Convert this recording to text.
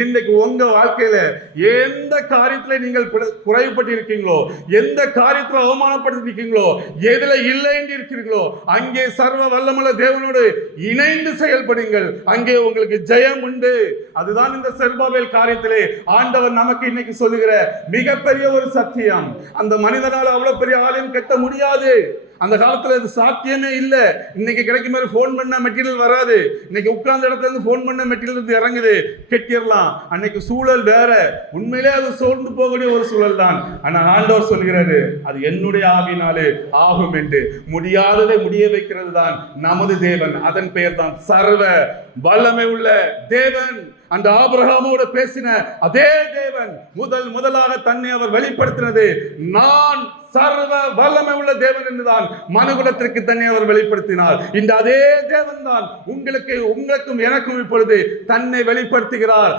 இன்னைக்கு உங்க வாழ்க்கையில எந்த காரியத்துல நீங்கள் குறைவுபட்டு இருக்கீங்களோ, எந்த காரியத்துல அவமானப்பட்டு இருக்கீங்களோ, எதுல இல்லை என்று இருக்கிறீர்களோ, அங்கே சர்வ வல்லமுள்ள தேவனோடு இணைந்து செயல்படுங்கள். அங்கே உங்களுக்கு ஜெயம் உண்டு. அதுதான் இந்த செருபாபேல் காரியத்திலே ஆண்டவர் நமக்கு இன்னைக்கு சொல்லுகிற மிகப்பெரிய ஒரு சத்தியம். அந்த மனிதனால் அவ்வளவு பெரிய ஆலயம் கட்ட முடியாது. அந்த காலத்துல அது சாத்தியமே இல்லை. இன்னைக்கு கிடைக்கும் மாதிரி போன் பண்ண மெட்டீரியல் வராது. இன்னைக்கு உட்கார்ந்த இடத்துல இருந்து போன் பண்ண மெட்டீரியல் இருந்து இறங்குது, கெட்டிடலாம். அன்னைக்கு சூழல் வேற. உண்மையிலே அது சோர்ந்து போகக்கூடிய ஒரு சூழல் தான். ஆனா ஆண்டவர் சொல்கிறாரு, அது என்னுடைய ஆவினாலே ஆகும் என்று. முடியாததை முடிய வைக்கிறது தான் நமது தேவன். அதன் பெயர் தான் சர்வ வல்லமை உள்ள தேவன். அந்த ஆபிரகாமோடு பேசின அதே தேவன் முதலாக தன்னை அவர் வெளிப்படுத்தினது நான் சர்வ வல்லமை உள்ள தேவன் என்றுதான் மனுகுலத்திற்கு தன்னை அவர் வெளிப்படுத்தினார். இந்த அதே தேவன் தான் உங்களுக்கும் எனக்கும் இப்பொழுது தன்னை வெளிப்படுத்துகிறார்.